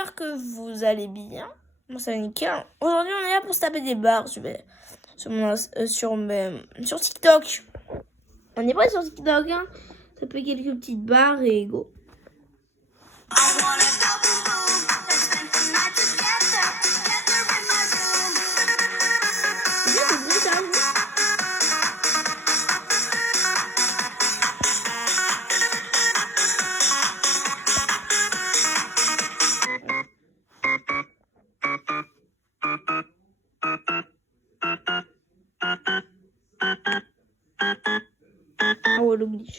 j'espère que vous allez bien. Moi, ça va nickel. Aujourd'hui, on est là pour se taper des barres sur TikTok. On est prêt sur TikTok, hein. Taper quelques petites barres et go. Ah ouais, l'oublie.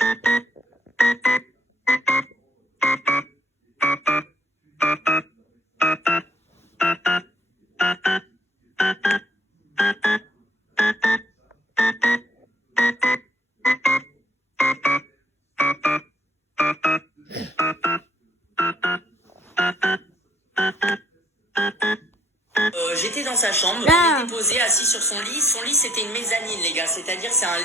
J'étais dans sa chambre, on était posé assis sur son lit. Son lit c'était une mezzanine les gars, c'est-à-dire c'est un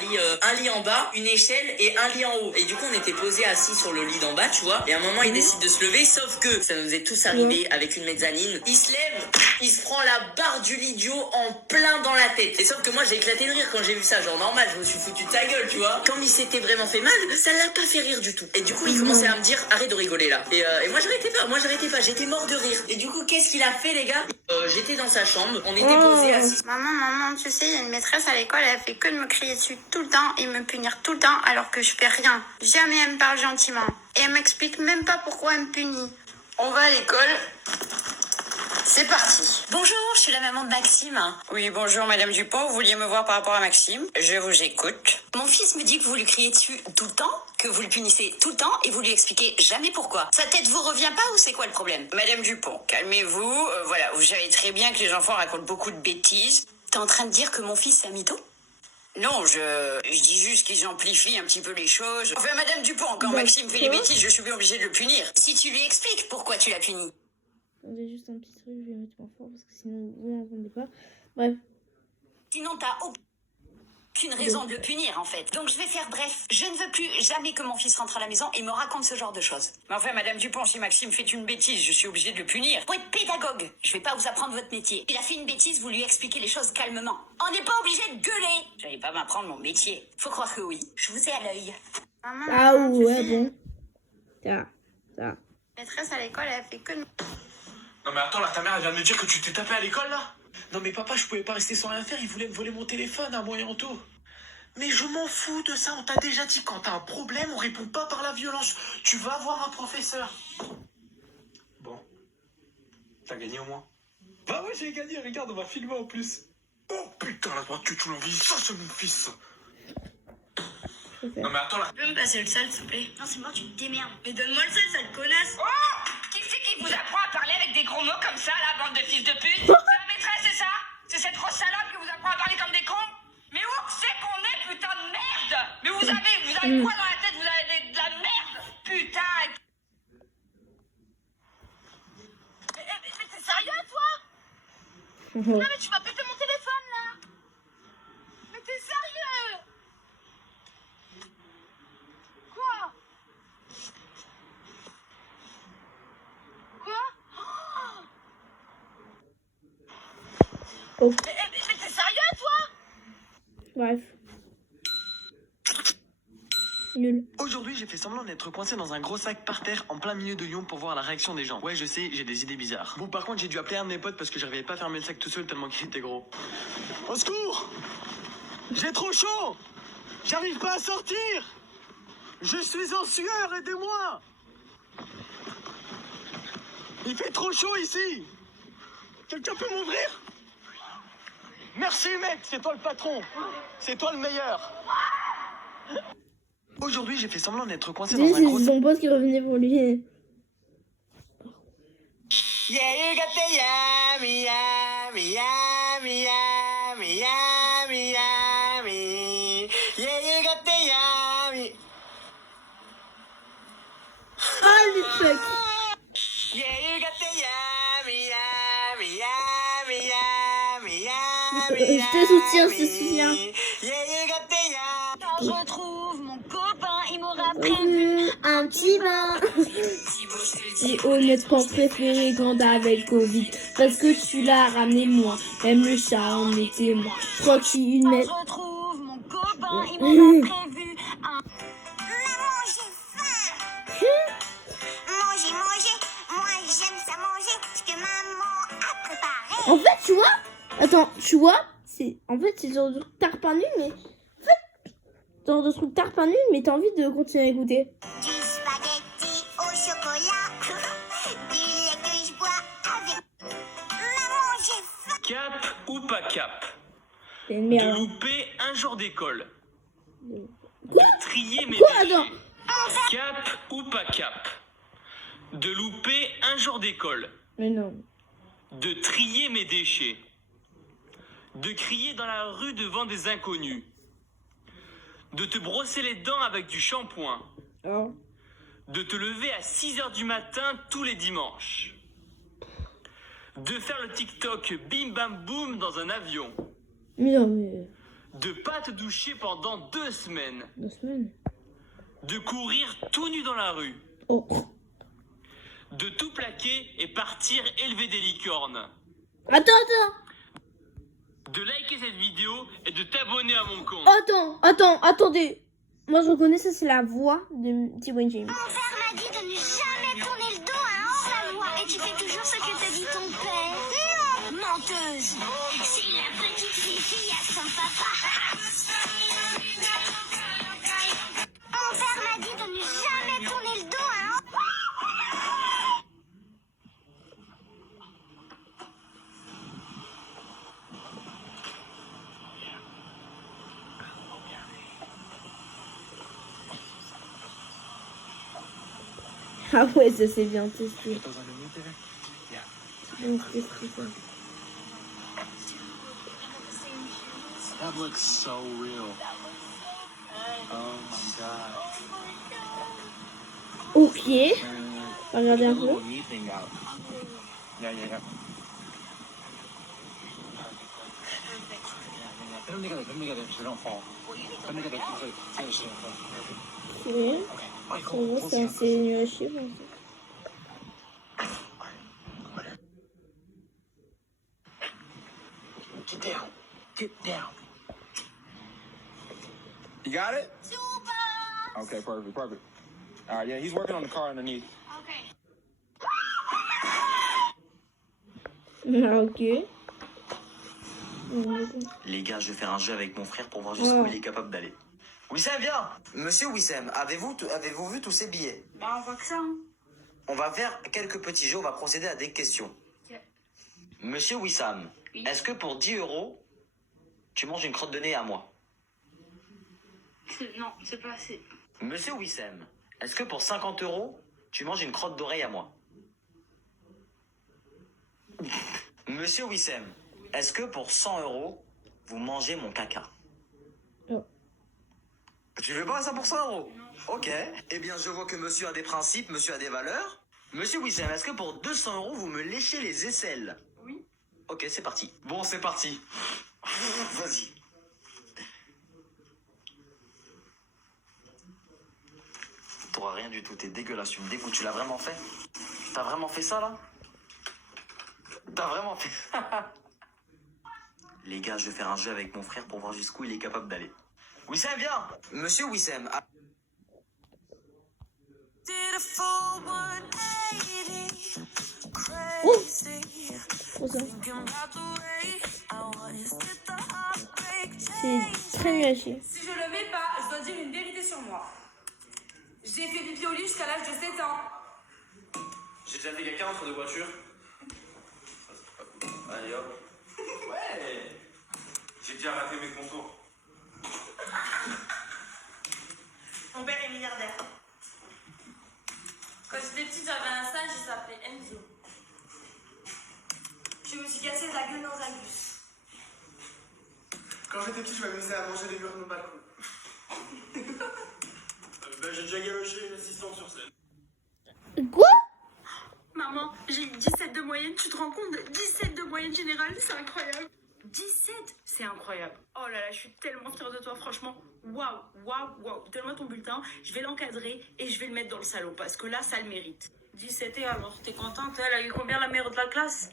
lit en bas, une échelle et un lit en haut. Et du coup on était posé assis sur le lit d'en bas, tu vois. Et à un moment il décide de se lever, sauf que ça nous est tous arrivé avec une mezzanine. Il se lève, il se prend la barre du lit du haut en plein dans la tête. Et sauf que moi j'ai éclaté de rire quand j'ai vu ça, genre normal, je me suis foutu de sa gueule, tu vois. Quand il s'était vraiment fait mal, ça l'a pas fait rire du tout. Et du coup il commençait à me dire arrête de rigoler là. Et moi j'arrêtais pas, j'étais mort de rire. Et du coup qu'est-ce qu'il a fait les gars? J'étais dans sa chambre, on était posés assis. Maman, tu sais, il y a une maîtresse à l'école, elle fait que de me crier dessus tout le temps et me punir tout le temps alors que je fais rien. Jamais elle me parle gentiment. Et elle m'explique même pas pourquoi elle me punit. On va à l'école. C'est parti. Bonjour, je suis la maman de Maxime. Oui, bonjour Madame Dupont, vous vouliez me voir par rapport à Maxime? Je vous écoute. Mon fils me dit que vous lui criez dessus tout le temps, que vous le punissez tout le temps et vous lui expliquez jamais pourquoi. Sa tête vous revient pas ou c'est quoi le problème? Madame Dupont, calmez-vous. Voilà, vous savez très bien que les enfants racontent beaucoup de bêtises. T'es en train de dire que mon fils est un mytho? Non, je dis juste qu'ils amplifient un petit peu les choses. Enfin, Madame Dupont, quand Maxime fait des bêtises, je suis bien obligée de le punir. Si tu lui expliques pourquoi tu l'as puni. Attendez juste un petit truc, je vais mettre moins fort parce que sinon vous n'entendez pas. Bref. Sinon t'as aucune raison de le punir en fait. Donc je vais faire bref. Je ne veux plus jamais que mon fils rentre à la maison et me raconte ce genre de choses. Mais enfin, Madame Dupont, si Maxime fait une bêtise, je suis obligée de le punir. Pour être pédagogue, je vais pas vous apprendre votre métier. Il a fait une bêtise, vous lui expliquez les choses calmement. On n'est pas obligé de gueuler. J'allais pas m'apprendre mon métier. Faut croire que oui. Je vous ai à l'œil. Ah ouais, bon. Ça. Maîtresse à l'école, elle fait que... Non mais attends là, ta mère elle vient de me dire que tu t'es tapé à l'école là? Non mais papa, je pouvais pas rester sans rien faire, il voulait me voler mon téléphone à moi et Anto. Mais je m'en fous de ça, on t'a déjà dit quand t'as un problème, on répond pas par la violence. Tu vas voir un professeur. Bon. T'as gagné au moins? Bah ouais, j'ai gagné, regarde, on va filmer en plus. Oh putain, la droite, tu l'envies, ça c'est mon fils. Non mais attends là. Tu peux me passer le sel, s'il te plaît? Non, c'est moi, tu te démerdes. Mais donne-moi le sel, sale connasse. Oh! Qui c'est qui vous apprend à parler avec des gros mots comme ça, la bande de fils de pute? C'est la maîtresse, c'est ça? C'est cette grosse salope qui vous apprend à parler comme des cons? Mais où c'est qu'on est, putain de merde? Mais vous avez quoi dans la tête? Vous avez de la merde? Putain! Mais t'es sérieux, toi? Non, mais tu vas péter mon téléphone, là! Mais t'es sérieux? Quoi? Quoi? Oh. Mais t'es sérieux, toi? Bref. Nul. Aujourd'hui, j'ai fait semblant d'être coincé dans un gros sac par terre en plein milieu de Lyon pour voir la réaction des gens. Ouais, je sais, j'ai des idées bizarres. Bon, par contre, j'ai dû appeler un de mes potes parce que j'arrivais pas à fermer le sac tout seul tellement qu'il était gros. Au secours! J'ai trop chaud! J'arrive pas à sortir! Je suis en sueur, aidez-moi! Il fait trop chaud ici! Quelqu'un peut m'ouvrir? Merci mec, c'est toi le patron! C'est toi le meilleur! Aujourd'hui, j'ai fait semblant d'être coincé dans un gros... C'est son pote qui revenait pour lui. Yeah, you got the yummy, yummy, yummy, yummy, yummy, yummy. Yeah, you got the yummy. Ah, le truc. Yeah, you got the yummy, yummy, yummy, yummy, yummy. Je te soutiens, je te soutiens. Yeah, you got the yummy. Quand je retrouve mon copain, il m'aura prévu un petit bain. J'ai honnêtement préféré quand avec Covid. Parce que tu l'as ramené moi. Même le chat en était moi. Je crois qu'il Je met. retrouve mon copain, il m'en a prévu un. Maman, j'ai faim. Manger, manger. Moi, j'aime ça manger. Ce que maman a préparé. En fait, tu vois. Attends, tu vois. En fait, c'est genre de truc tarte pas nul, mais. En fait, genre de truc tarte pas nul, mais t'as envie de continuer à écouter. Du spaghetti au chocolat. Du lait que je bois avec. Maman, j'ai faim. Cap ou pas cap? C'est une De merde. louper un jour d'école. Quoi De trier mes Quoi, déchets. attends. Cap ou pas cap? De louper un jour d'école. Mais non. De trier mes déchets. De crier dans la rue devant des inconnus. De te brosser les dents avec du shampoing. Oh. De te lever à 6h du matin tous les dimanches. De faire le TikTok bim bam boum dans un avion. Mais non, mais. De pas te doucher pendant 2 semaines. 2 semaines. De courir tout nu dans la rue. Oh. De tout plaquer et partir élever des licornes. Attends. De liker cette vidéo et de t'abonner à mon compte. Attendez. Moi, je reconnais ça, c'est la voix de T-Boy James. Mon père m'a dit de ne jamais tourner le dos à un hors-la-loi. Et tu fais toujours ce que te dit ton père. Non. Menteuse. C'est la petite fille à son papa. Mon père m'a dit de ne jamais tourner le dos à un Ah ouais, ça c'est bien testé. Bien testé, ça. That looks so real. Oh my god. Ok. Regardez un peu. knee thing out. Yeah. Put them together so they don't fall. Put them together so they don't fall. Ok. Okay, En gros, c'est assez nul à chier. Bon. Get down. You got it? Okay, perfect. All right, yeah, he's working on the car underneath. Ah, ok. Les gars, je vais faire un jeu avec mon frère pour voir jusqu'où il est capable d'aller. Wissem, viens. Monsieur Wissem, avez-vous vu tous ces billets? Bah, on voit que ça. Hein. On va faire quelques petits jeux, on va procéder à des questions. Ok. Monsieur Wissam, Oui. est-ce que pour 10 €, tu manges une crotte de nez à moi? Non, c'est pas assez. Monsieur Wissem, est-ce que pour 50 €, tu manges une crotte d'oreille à moi? Monsieur Wissem, est-ce que pour 100 €, vous mangez mon caca? Non. Tu veux pas ça pour 100 €? Ok. Eh bien, je vois que monsieur a des principes, monsieur a des valeurs. Monsieur Wissem, est-ce que pour 200 €, vous me léchez les aisselles? Oui. Ok, c'est parti. Bon, c'est parti. Vas-y. T'auras rien du tout, t'es dégueulasse, tu me dégoûtes. Tu l'as vraiment fait? T'as vraiment fait ça, là? T'as vraiment fait ça? Les gars, je vais faire un jeu avec mon frère pour voir jusqu'où il est capable d'aller. Wissem, viens! Monsieur Wissem. Oh, trop ça. C'est très nul à chier. Si je le mets pas, je dois dire une vérité sur moi. J'ai fait pipi au lit jusqu'à l'âge de 7 ans. J'ai déjà fait quelqu'un entre deux voitures. Allez hop. Ouais. J'ai déjà raté mes contours. Mon père est milliardaire. Quand j'étais petite, j'avais un singe, il s'appelait Enzo. Je me suis cassé la gueule dans un bus. Quand j'étais petit, je m'amusais à manger des murs de mon balcon. J'ai déjà galoché une assistante sur scène. Quoi? Maman, j'ai eu 17 de moyenne, tu te rends compte? 17 de moyenne générale, c'est incroyable. 17? C'est incroyable. Oh là là, je suis tellement fière de toi, franchement. Waouh. Donne-moi ton bulletin, je vais l'encadrer et je vais le mettre dans le salon parce que là, ça le mérite. 17 et alors, t'es contente? Elle a eu combien la meilleure de la classe?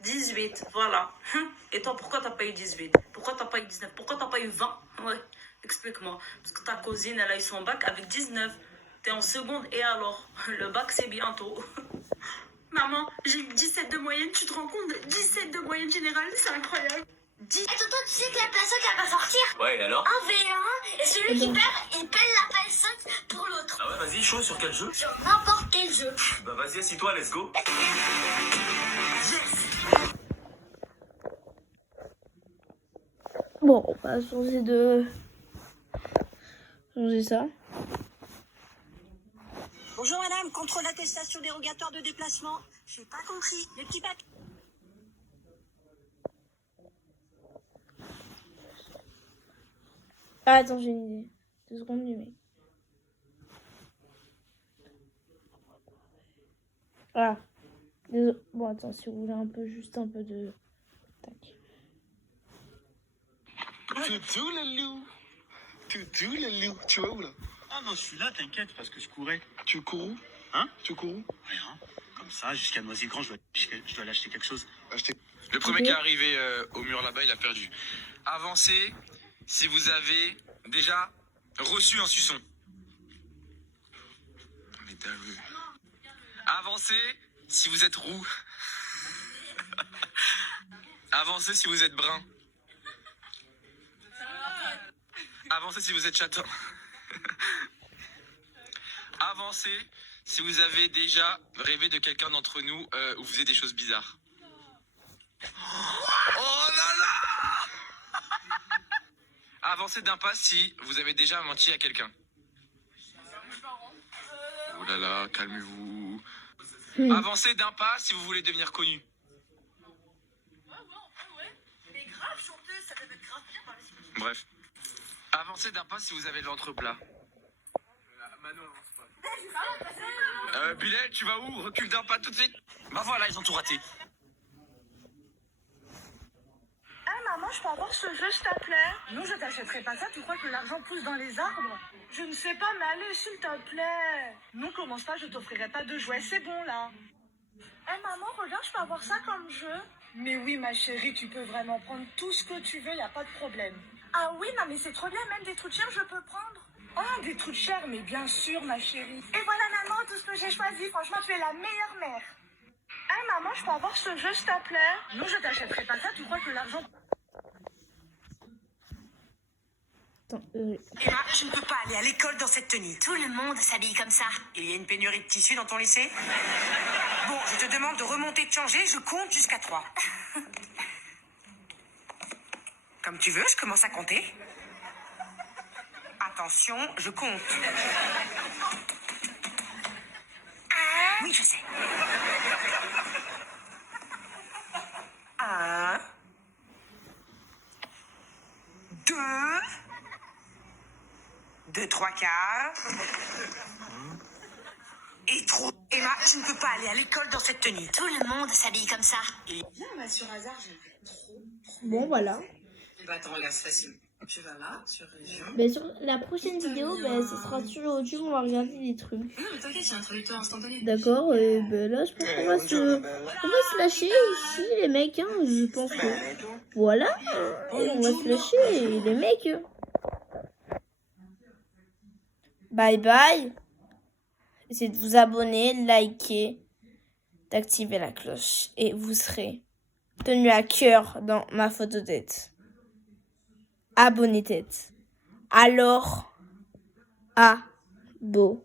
18, voilà. Et toi, pourquoi t'as pas eu 18? Pourquoi t'as pas eu 19? Pourquoi t'as pas eu 20? Ouais, explique-moi. Parce que ta cousine, elle a eu son bac avec 19. T'es en seconde et alors? Le bac, c'est bientôt. Maman, j'ai eu 17 de moyenne, tu te rends compte? 17 de moyenne générale, c'est incroyable. Et tonton, tu sais que la PS5 elle va sortir? Ouais, et alors? Un V1, et celui qui perd, il paye la PS5 pour l'autre. Ah ouais, vas-y, chaud, sur quel jeu? Sur n'importe quel jeu. Bah vas-y, assis-toi, let's go. Bon, on va changer ça. Bonjour madame, contrôle l'attestation dérogatoire de déplacement. J'ai pas compris. Les petits papiers. Ah, attends, j'ai une idée. 2 secondes du mec. Voilà. Bon, attends, si vous voulez juste un peu de... Tac. Toutou le loup. Tu vas où là? Ah non, je suis là, t'inquiète, parce que je courais. Tu cours où? Hein? Tu cours où? Rien. Comme ça, jusqu'à Noisy-Grand, je dois aller acheter quelque chose. Acheter. Le premier qui est arrivé au mur là-bas, il a perdu. Avancez si vous avez déjà reçu un suçon. On est dingue. Avancez si vous êtes roux. Avancez si vous êtes brun. Avancez si vous êtes châtain. Avancez si vous avez déjà rêvé de quelqu'un d'entre nous où vous faisiez des choses bizarres. Oh là là! Avancez d'un pas si vous avez déjà menti à quelqu'un. Oh là là, calmez-vous. Avancez d'un pas si vous voulez devenir connu. Bref. Avancez d'un pas si vous avez le ventre plat. Bilal, tu vas où? Recule d'un pas tout de suite. Bah voilà, ils ont tout raté. Maman, je peux avoir ce jeu, s'il te plaît? Non, je t'achèterai pas ça, tu crois que l'argent pousse dans les arbres? Je ne sais pas, mais allez, s'il te plaît. Non, commence pas, je t'offrirai pas de jouets, c'est bon, là. Maman, regarde, je peux avoir ça comme jeu? Mais oui, ma chérie, tu peux vraiment prendre tout ce que tu veux, y a pas de problème. Ah oui, non, mais c'est trop bien, même des trous de chair, je peux prendre. Ah, des trous de chair, mais bien sûr, ma chérie. Et voilà, maman, tout ce que j'ai choisi, franchement, tu es la meilleure mère. Maman, je peux avoir ce jeu, s'il te plaît? Non, je t'achèterai pas ça, tu crois que l'argent... Attends, Emma, je ne peux pas aller à l'école dans cette tenue. Tout le monde s'habille comme ça. Il y a une pénurie de tissu dans ton lycée? Bon, je te demande de remonter, de changer, je compte jusqu'à 3. Comme tu veux, je commence à compter. Attention, je compte. Oui, je sais. 1, 2, 2, 3 quarts. Et trop. Emma, je ne peux pas aller à l'école dans cette tenue. Tout le monde s'habille comme ça. Viens, bah, sur hasard, j'aimerais trop. bon, voilà. Bah, attends, regarde, c'est facile. Tu vas là, sur région. Ben, sur la prochaine vidéo, ce sera sur YouTube, on va regarder des trucs. Non, mais t'inquiète, j'ai un traducteur instantané. D'accord, et ben là, je pense qu'on va se lâcher ici, les mecs, hein, je pense que... Voilà, et on va se lâcher, les mecs. Bye bye. Essayez de vous abonner, liker, d'activer la cloche, et vous serez tenu à cœur dans ma photo tête. Abonnez tête. Alors, abonnez-vous.